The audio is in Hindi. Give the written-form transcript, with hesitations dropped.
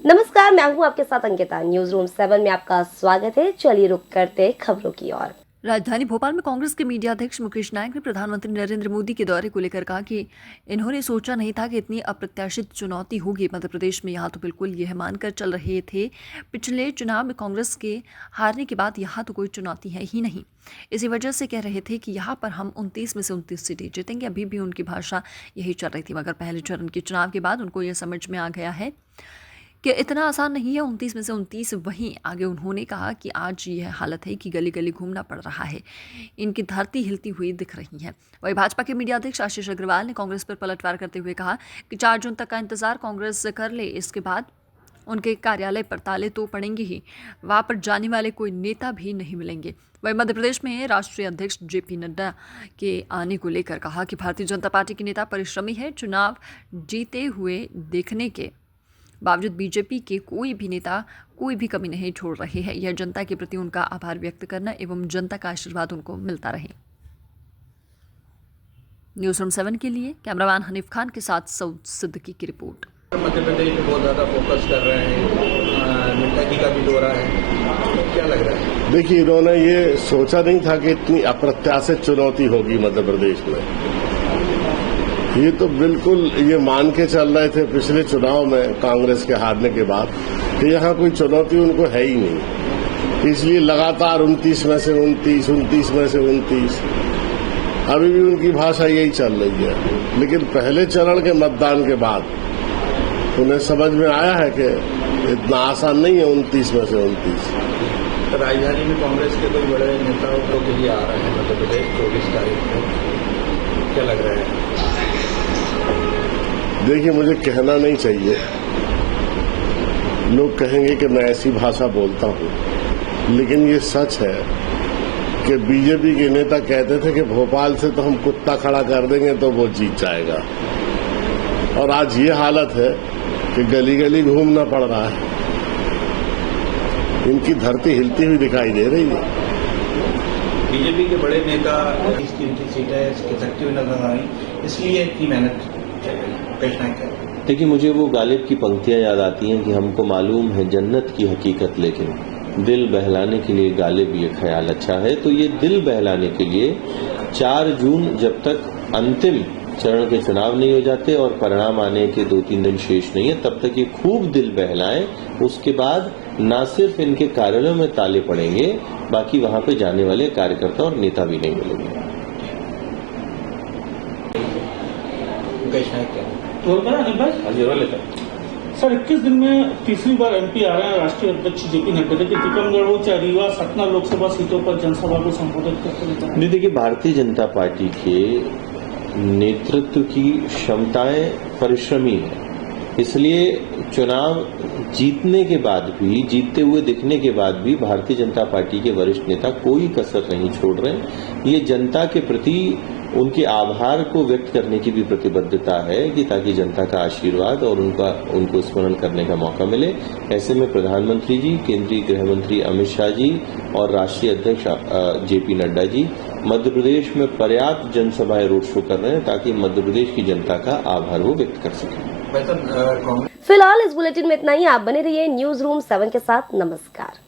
नमस्कार, मैं हूं आपके साथ अंकिता। न्यूज रूम 7 में आपका स्वागत है। चलिए रुक करते खबरों की ओर। राजधानी भोपाल में कांग्रेस के मीडिया अध्यक्ष मुकेश नायक ने प्रधानमंत्री नरेंद्र मोदी के दौरे को लेकर कहा कि इन्होंने सोचा नहीं था कि इतनी अप्रत्याशित चुनौती होगी मध्य प्रदेश में। यहाँ तो बिल्कुल यह मानकर चल रहे थे पिछले चुनाव में कांग्रेस के हारने के बाद यहाँ तो कोई चुनौती है ही नहीं। इसी वजह से कह रहे थे कि यहाँ पर हम 29 में से 29 सीटें जीतेंगे। अभी भी उनकी भाषा यही चल रही थी, मगर पहले चरण के चुनाव के बाद उनको यह समझ में आ गया है कि इतना आसान नहीं है 29 में से 29। वहीं आगे उन्होंने कहा कि आज यह हालत है कि गली गली घूमना पड़ रहा है, इनकी धरती हिलती हुई दिख रही है। वहीं भाजपा के मीडिया अध्यक्ष आशीष अग्रवाल ने कांग्रेस पर पलटवार करते हुए कहा कि 4 जून तक का इंतजार कांग्रेस कर ले, इसके बाद उनके कार्यालय पर ताले तो पड़ेंगे ही, वहां पर जाने वाले कोई नेता भी नहीं मिलेंगे। वहीं मध्य प्रदेश में राष्ट्रीय अध्यक्ष जेपी नड्डा के आने को लेकर कहा कि भारतीय जनता पार्टी के नेता परिश्रमी है, चुनाव जीते हुए देखने के बावजूद बीजेपी के कोई भी नेता कोई भी कमी नहीं छोड़ रहे हैं। यह जनता के प्रति उनका आभार व्यक्त करना एवं जनता का आशीर्वाद उनको मिलता रहे। न्यूज रूम 7 के लिए कैमरामैन हनीफ खान के साथ सऊद सिद्दीकी की रिपोर्ट। मध्य प्रदेश में बहुत ज़्यादा फोकस कर रहे हैं, नड्डा जी का भी दौरा है, क्या लग रहा है? देखिए, इन्होंने ये सोचा नहीं था कि इतनी अप्रत्याशित चुनौती होगी मध्य प्रदेश में। ये तो बिल्कुल ये मान के चल रहे थे पिछले चुनाव में कांग्रेस के हारने के बाद कि यहाँ कोई चुनौती उनको है ही नहीं, इसलिए लगातार 29 में से 29, 29 में से 29, अभी भी उनकी भाषा यही चल रही है। लेकिन पहले चरण के मतदान के बाद उन्हें समझ में आया है कि इतना आसान नहीं है 29 में से 29। तो राजधानी में कांग्रेस के कोई बड़े नेताओं के लिए आ रहे हैं मध्य प्रदेश 24 तारीख को, क्या लग रहा है? देखिए, मुझे कहना नहीं चाहिए, लोग कहेंगे कि मैं ऐसी भाषा बोलता हूं, लेकिन ये सच है कि बीजेपी के नेता कहते थे कि भोपाल से तो हम कुत्ता खड़ा कर देंगे तो वो जीत जाएगा, और आज ये हालत है कि गली गली घूमना पड़ रहा है। इनकी धरती हिलती हुई दिखाई दे रही है। बीजेपी के बड़े नेता इसकी उनकी सीटें खिसकती हुई नजर आ रही, इसलिए इतनी मेहनत चल रही है। देखिए, मुझे वो गालिब की पंक्तियां याद आती हैं कि हमको मालूम है जन्नत की हकीकत, लेकिन दिल बहलाने के लिए गालिब ये ख्याल अच्छा है। तो ये दिल बहलाने के लिए 4 जून जब तक अंतिम चरण के चुनाव नहीं हो जाते और परिणाम आने के 2-3 दिन शेष नहीं है, तब तक ये खूब दिल बहलाएं। उसके बाद न सिर्फ इनके कार्यालयों में ताले पड़ेंगे, बाकी वहां पे जाने वाले कार्यकर्ता और नेता भी नहीं मिलेंगे। सर, 21 दिन में तीसरी बार एमपी आ रहे हैं राष्ट्रीय अध्यक्ष जेपी नड्डा के टीकमगढ़ हो चाहे रीवा, सतना लोकसभा सीटों पर जनसभा को संबोधित करते हैं। नहीं, देखिए, भारतीय जनता पार्टी के नेतृत्व की क्षमताएं परिश्रमी है, इसलिए चुनाव जीतने के बाद भी, जीतते हुए दिखने के बाद भी भारतीय जनता पार्टी के वरिष्ठ नेता कोई कसर नहीं छोड़ रहे। ये जनता के प्रति उनके आभार को व्यक्त करने की भी प्रतिबद्धता है कि ताकि जनता का आशीर्वाद और उनको स्मरण करने का मौका मिले। ऐसे में प्रधानमंत्री जी, केंद्रीय गृह मंत्री अमित शाह जी और राष्ट्रीय अध्यक्ष जेपी नड्डा जी मध्य प्रदेश में पर्याप्त जनसभाएं रोड शो कर रहे हैं ताकि मध्य प्रदेश की जनता का आभार वो व्यक्त कर सकें। फिलहाल इस बुलेटिन में इतना ही। आप बने रहिए न्यूज रूम 7 के साथ। नमस्कार।